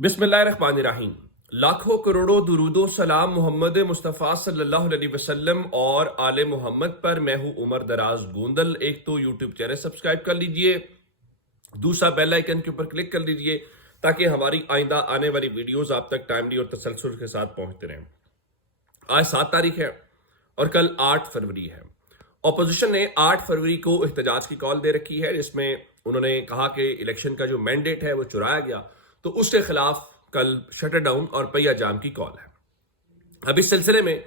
बिस्मिल्लाहिर्रहमानिर्रहीम। लाखों करोड़ों दुरूदो सलाम मोहम्मद मुस्तफ़ा सल्लल्लाहु अलैहि वसल्लम और आले मोहम्मद पर। मैं हूं उमर दराज गोंदल। एक तो यूट्यूब चैनल सब्सक्राइब कर लीजिए, दूसरा बेल आइकन के ऊपर क्लिक कर लीजिए ताकि हमारी आइंदा आने वाली वीडियोस आप तक टाइमली और तसलसल के साथ पहुंचते रहें। आज 7 तारीख है और कल 8 फरवरी है। अपोजिशन ने 8 फरवरी को एहतजाज की कॉल दे रखी है, जिसमें उन्होंने कहा कि इलेक्शन का जो मैंडेट है वो चुराया गया, तो उसके खिलाफ कल शटर डाउन और पहिया जाम की कॉल है। अब इस सिलसिले में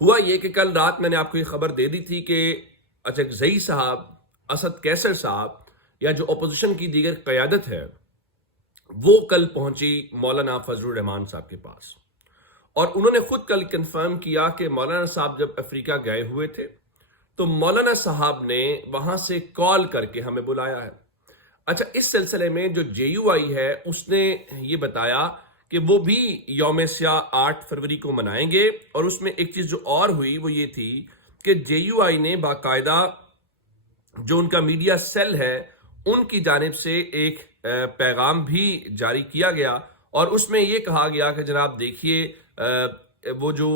हुआ ये कि कल रात मैंने आपको ये खबर दे दी थी कि अचकजई साहब, असद कैसर साहब या जो अपोजिशन की दीगर क़यादत है वो कल पहुंची मौलाना फजलुर रहमान साहब के पास, और उन्होंने खुद कल कंफर्म किया कि मौलाना साहब जब अफ्रीका गए हुए थे तो मौलाना साहब ने वहां से कॉल करके हमें बुलाया है। अच्छा, इस सिलसिले में जो JUI है उसने ये बताया कि वो भी यौम स्याह 8 फरवरी को मनाएंगे, और उसमें एक चीज जो और हुई वो ये थी कि JUI ने बाकायदा जो उनका मीडिया सेल है उनकी जानिब से एक पैगाम भी जारी किया गया, और उसमें ये कहा गया कि जनाब देखिए, वो जो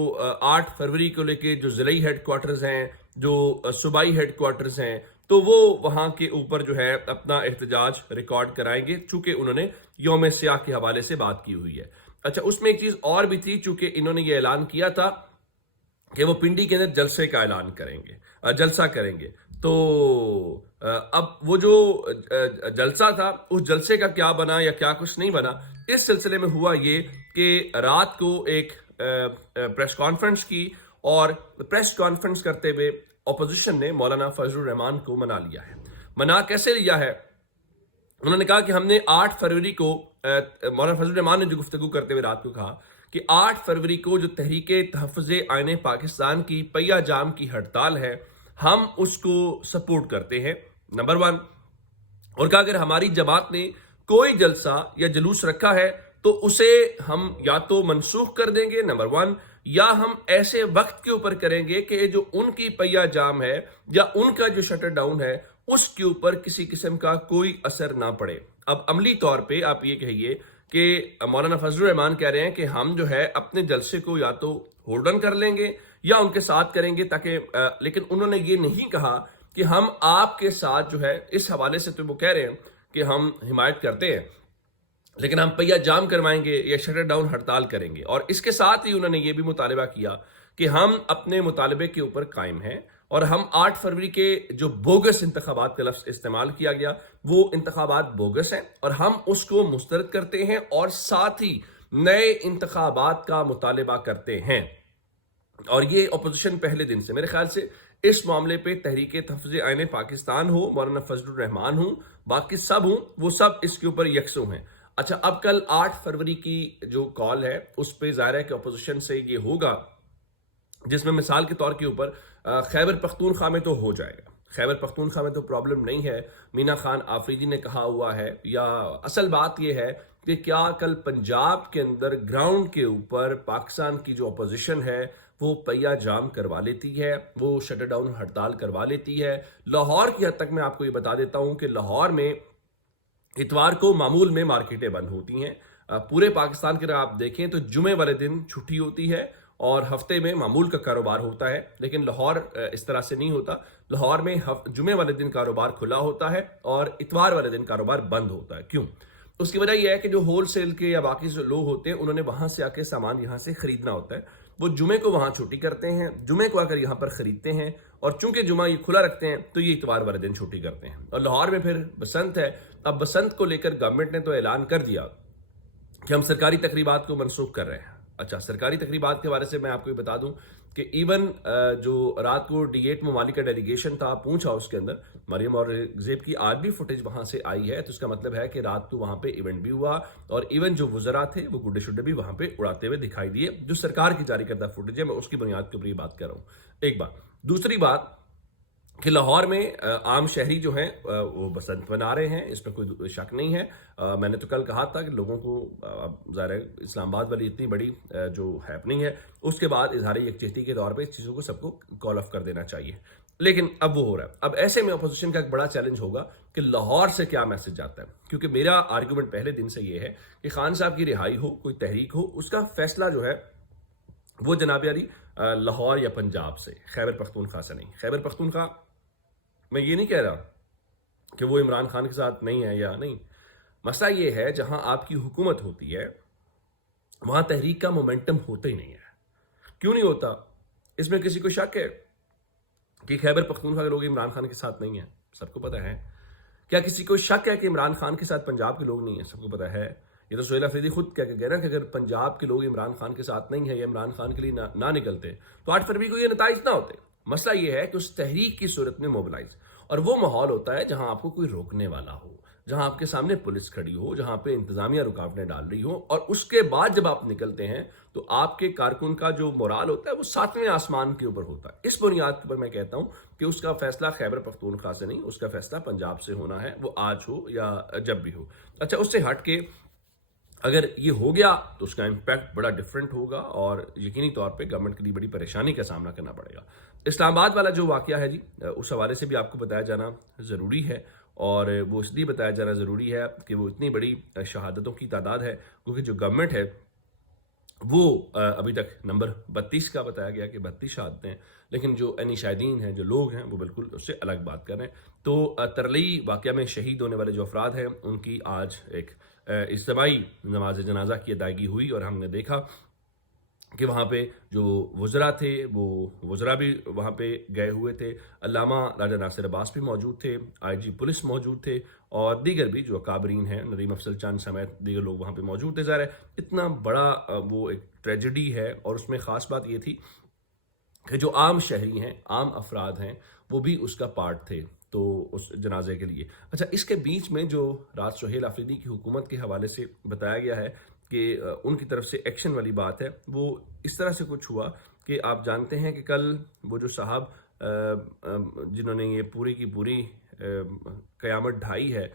8 फरवरी को लेके जो ज़िलाई हेडक्वार्टर्स हैं, जो सूबाई हेडक्वार्टर्स हैं, तो वो वहाँ के ऊपर जो है अपना एहतजाज रिकॉर्ड कराएंगे, चूंकि उन्होंने यौम स्याह के हवाले से बात की हुई है। अच्छा, उसमें एक चीज़ और भी थी, चूंकि इन्होंने ये ऐलान किया था कि वो पिंडी के अंदर जलसे का ऐलान करेंगे, जलसा करेंगे। तो अब वो जो जलसा था उस जलसे का क्या बना या क्या कुछ नहीं बना, इस सिलसिले में हुआ ये कि रात को एक प्रेस कॉन्फ्रेंस की, और प्रेस कॉन्फ्रेंस करते हुए अपोजिशन ने मौलाना फजलुर रहमान को मना लिया है। मना कैसे लिया है? उन्होंने कहा कि हमने 8 फरवरी को, मौलाना फजलुर रहमान ने जो गुफ्तगू करते हुए रात को कहा कि 8 फरवरी को जो तहरीके तहफ़्फ़ुज़े आईने पाकिस्तान की पहिया जाम की हड़ताल है, हम उसको सपोर्ट करते हैं, नंबर 1। और कहा अगर हमारी जमात ने कोई जलसा या जुलूस रखा है तो उसे हम या तो मनसूख कर देंगे, नंबर 1, या हम ऐसे वक्त के ऊपर करेंगे कि जो उनकी पहिया जाम है या उनका जो शटर डाउन है उसके ऊपर किसी किस्म का कोई असर ना पड़े। अब अमली तौर पे आप ये कहिए कि मौलाना फजलुर रहमान कह रहे हैं कि हम जो है अपने जलसे को या तो होल्ड ऑन कर लेंगे या उनके साथ करेंगे, ताकि लेकिन उन्होंने ये नहीं कहा कि हम आपके साथ जो है, इस हवाले से तो वो कह रहे हैं कि हम हिमायत करते हैं लेकिन हम पहिया जाम करवाएंगे या शटर डाउन हड़ताल करेंगे। और इसके साथ ही उन्होंने ये भी मुतालबा किया कि हम अपने मुतालबे के ऊपर कायम हैं, और हम 8 फरवरी के जो बोगस इंतखाबात का लफ्ज़ इस्तेमाल किया गया वो इंतखाबात बोगस हैं, और हम उसको मुस्तरद करते हैं और साथ ही नए इंतखाबात का मुतालबा करते हैं। और ये अपोजिशन पहले दिन से, मेरे ख्याल से इस मामले पे तहरीके तहफ़्फ़ुज़े आईने पाकिस्तान हो, मौलाना फजलुर रहमान हो, बाकी सब हूं, वो सब इसके ऊपर यकसू हैं। अच्छा, अब कल 8 फरवरी की जो कॉल है उस पे ज़ाहिर है कि अपोजिशन से ये होगा, जिसमें मिसाल के तौर के ऊपर खैबर पख्तूनख्वा में तो हो जाएगा। खैबर पख्तूनख्वा में तो प्रॉब्लम नहीं है, मीना खान आफरीदी ने कहा हुआ है, या असल बात यह है कि क्या कल पंजाब के अंदर ग्राउंड के ऊपर पाकिस्तान की जो अपोजिशन है वो पहिया जाम करवा लेती है, वो शटर डाउन हड़ताल करवा लेती है। लाहौर की हद तक मैं आपको ये बता देता हूं कि लाहौर में इतवार को मामूल में मार्केटें बंद होती हैं। पूरे पाकिस्तान के अगर आप देखें तो जुमे वाले दिन छुट्टी होती है और हफ्ते में मामूल का कारोबार होता है, लेकिन लाहौर इस तरह से नहीं होता। लाहौर में जुमे वाले दिन कारोबार खुला होता है और इतवार वाले दिन कारोबार बंद होता है। क्यों? उसकी वजह यह है कि जो होल सेल के या बाकी जो लोग होते हैं उन्होंने वहां से आके सामान यहाँ से खरीदना होता है, वो जुमे को वहां छुट्टी करते हैं, जुमे को आकर यहाँ पर खरीदते हैं, और चूंकि जुमा ये खुला रखते हैं तो ये इतवार वाले दिन छुट्टी करते हैं। और लाहौर में फिर बसंत है। अब बसंत को लेकर गवर्नमेंट ने तो ऐलान कर दिया कि हम सरकारी तकरीबात को मनसूख कर रहे हैं। अच्छा, सरकारी तकरीबात के बारे से मैं आपको ये बता दूं कि इवन जो रात को D8 ममालिक का डेलीगेशन था पूंछ हाउस के अंदर, मरियम और जेब की आज भी फुटेज वहां से आई है, तो इसका मतलब है कि रात को वहां पे इवेंट भी हुआ, और इवन जो वुज़रा थे वो गुड्डे शुड्डे भी वहां पे उड़ाते हुए दिखाई दिए। जो सरकार की जारी करदा फुटेज है, मैं उसकी बुनियाद के ऊपर ये बात कर रहा हूं। एक बात। दूसरी बात कि लाहौर में आम शहरी जो हैं वो बसंत मना रहे हैं, इसमें कोई शक नहीं है। मैंने तो कल कहा था कि लोगों को, ज़ाहिर है इस्लामाबाद वाली इतनी बड़ी जो हैपनिंग है उसके बाद इजहार यकजहती के तौर पे इस चीज़ों को सबको कॉल ऑफ कर देना चाहिए, लेकिन अब वो हो रहा है। अब ऐसे में अपोजिशन का एक बड़ा चैलेंज होगा کہ لاہور سے کیا میسج جاتا ہے، کیونکہ میرا آرگومنٹ پہلے دن سے یہ ہے کہ خان صاحب کی رہائی ہو، کوئی تحریک ہو، اس کا فیصلہ جو ہے وہ جناب علی لاہور یا پنجاب سے، خیبر پختونخوا سے نہیں۔ خیبر پختونخوا میں یہ نہیں کہہ رہا کہ وہ عمران خان کے ساتھ نہیں ہے یا نہیں، مسئلہ یہ ہے جہاں آپ کی حکومت ہوتی ہے وہاں تحریک کا مومنٹم ہوتا ہی نہیں ہے۔ کیوں نہیں ہوتا؟ اس میں کسی کو شک ہے کہ خیبر پختونخوا کے لوگ عمران خان کے ساتھ نہیں ہیں؟ سب کو پتہ ہے۔ کیا کسی کو شک ہے کہ عمران خان کے ساتھ پنجاب کے لوگ نہیں ہیں؟ سب کو پتہ ہے۔ یہ تو سہیل افریدی خود کہہ کے گئے نا کہ اگر پنجاب کے لوگ عمران خان کے ساتھ نہیں ہیں یا عمران خان کے لیے نہ نکلتے تو 8 فروری کو یہ نتائج نہ ہوتے۔ مسئلہ یہ ہے کہ اس تحریک کی صورت میں موبلائز، اور وہ ماحول ہوتا ہے جہاں آپ کو کوئی روکنے والا ہو، جہاں آپ کے سامنے پولیس کھڑی ہو، جہاں پہ انتظامیہ رکاوٹیں ڈال رہی ہو، اور اس کے بعد جب آپ نکلتے ہیں تو آپ کے کارکن کا جو مورال ہوتا ہے وہ 7ویں آسمان کے اوپر ہوتا ہے۔ اس بنیاد پر میں کہتا ہوں کہ اس کا فیصلہ خیبر پختونخوا سے نہیں، اس کا فیصلہ پنجاب سے ہونا ہے، وہ آج ہو یا جب بھی ہو۔ اچھا، اس سے ہٹ کے اگر یہ ہو گیا تو اس کا امپیکٹ بڑا ڈفرینٹ ہوگا اور یقینی طور پہ گورنمنٹ کے لیے بڑی پریشانی کا سامنا کرنا پڑے گا۔ اسلام آباد والا جو واقعہ ہے جی، اس حوالے سے بھی آپ کو بتایا جانا ضروری ہے، اور وہ اس لیے بتایا جانا ضروری ہے کہ وہ اتنی بڑی شہادتوں کی تعداد ہے، کیونکہ جو گورنمنٹ ہے وہ ابھی تک نمبر 32 کا بتایا گیا کہ 32 شہادتیں، لیکن جو عینی شاہدین ہیں، جو لوگ ہیں، وہ بالکل اس سے الگ بات کر رہے ہیں۔ تو ترلئی واقعہ میں شہید ہونے والے جو افراد ہیں ان کی آج ایک اجتماعی نماز جنازہ کی ادائیگی ہوئی، اور ہم نے دیکھا کہ وہاں پہ جو وزراء تھے وہ وزراء بھی وہاں پہ گئے ہوئے تھے، علامہ راجہ ناصر عباس بھی موجود تھے، آئی جی پولیس موجود تھے، اور دیگر بھی جو اکابرین ہیں، ندیم افضل چند سمیت دیگر لوگ وہاں پہ موجود تھے۔ ظاہر ہے اتنا بڑا وہ ایک ٹریجڈی ہے، اور اس میں خاص بات یہ تھی کہ جو عام شہری ہیں، عام افراد ہیں، وہ بھی اس کا پارٹ تھے تو اس جنازے کے لیے۔ اچھا، اس کے بیچ میں جو رات سہیل آفریدی کی حکومت کے حوالے سے بتایا گیا ہے کہ ان کی طرف سے ایکشن والی بات ہے، وہ اس طرح سے کچھ ہوا کہ آپ جانتے ہیں کہ کل وہ جو صاحب جنہوں نے یہ پوری کی پوری قیامت ڈھائی ہے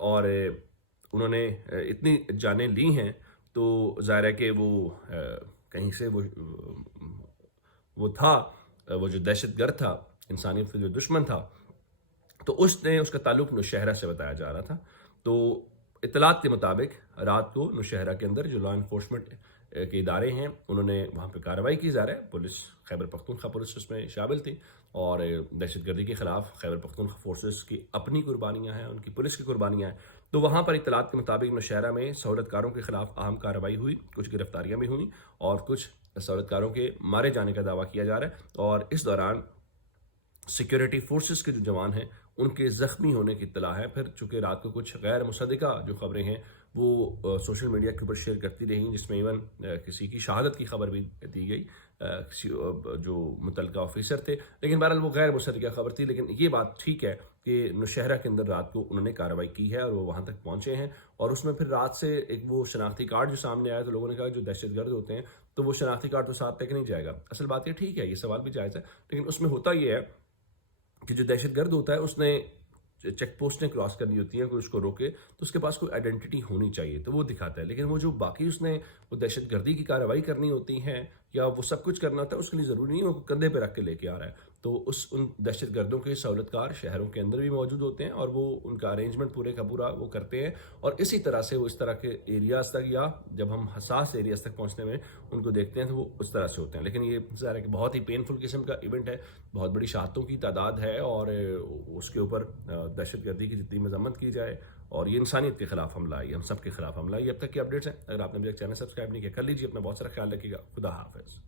اور انہوں نے اتنی جانیں لی ہیں، تو ظاہر ہے کہ وہ کہیں سے وہ تھا، وہ جو دہشت گرد تھا، انسانیت کا جو دشمن تھا، تو اس کا تعلق نوشہرہ سے بتایا جا رہا تھا۔ تو اطلاعات کے مطابق رات کو نوشہرہ کے اندر جو لا انفورسمنٹ کے ادارے ہیں انہوں نے وہاں پہ کارروائی کی۔ جا رہا ہے پولیس، خیبر پختونخوا پولیس اس میں شامل تھی، اور دہشت گردی کے خلاف خیبر پختونخوا فورسز کی اپنی قربانیاں ہیں، ان کی پولیس کی قربانیاں ہیں۔ تو وہاں پر اطلاعات کے مطابق نوشہرہ میں سہولت کاروں کے خلاف اہم کارروائی ہوئی، کچھ گرفتاریاں بھی ہوئیں، اور کچھ سہولت کاروں کے مارے جانے کا دعویٰ کیا جا رہا ہے، اور اس دوران سیکیورٹی فورسز کے جو جوان ہیں ان کے زخمی ہونے کی اطلاع ہے۔ پھر چونکہ رات کو کچھ غیر مصدقہ جو خبریں ہیں وہ سوشل میڈیا کے اوپر شیئر کرتی رہیں، جس میں ایون کسی کی شہادت کی خبر بھی دی گئی، کسی جو متعلقہ آفیسر تھے، لیکن بہرحال وہ غیر مصدقہ خبر تھی۔ لیکن یہ بات ٹھیک ہے کہ نوشہرہ کے اندر رات کو انہوں نے کارروائی کی ہے اور وہ وہاں تک پہنچے ہیں، اور اس میں پھر رات سے ایک وہ شناختی کارڈ جو سامنے آیا تو لوگوں نے کہا جو دہشت گرد ہوتے ہیں تو وہ شناختی کارڈ تو ساتھ تک نہیں جائے گا۔ اصل بات یہ ٹھیک ہے، یہ سوال بھی جائز ہے، لیکن اس میں ہوتا یہ ہے کہ جو دہشت گرد ہوتا ہے اس نے چیک پوسٹیں کراس کرنی ہوتی ہیں، کوئی اس کو روکے تو اس کے پاس کوئی آئیڈینٹی ہونی چاہیے، تو وہ دکھاتا ہے۔ لیکن وہ جو باقی اس نے وہ دہشت گردی کی کارروائی کرنی ہوتی ہے یا وہ سب کچھ کرنا ہوتا ہے، اس کے لیے ضروری نہیں ہے وہ کندھے پہ رکھ کے لے کے آ رہا ہے۔ تو ان دہشت گردوں کے سہولت کار شہروں کے اندر بھی موجود ہوتے ہیں، اور وہ ان کا ارینجمنٹ پورے کا پورا وہ کرتے ہیں، اور اسی طرح سے وہ اس طرح کے ایریاز تک، یا جب ہم حساس ایریاز تک پہنچنے میں ان کو دیکھتے ہیں تو وہ اس طرح سے ہوتے ہیں۔ لیکن یہ ظاہر ہے کہ بہت ہی پینفل قسم کا ایونٹ ہے، بہت بڑی شہادتوں کی تعداد ہے، اور اس کے اوپر دہشت گردی کی جتنی مذمت کی جائے، اور یہ انسانیت کے خلاف حملہ ہے، یہ ہم سب کے خلاف حملہ ہے۔ یہ اب تک کی اپڈیٹس ہیں، اگر آپ نے ابھی تک چینل سبسکرائب نہیں کیا کر لیجیے، اپنا بہت سارا خیال رکھیے گا۔ خدا حافظ۔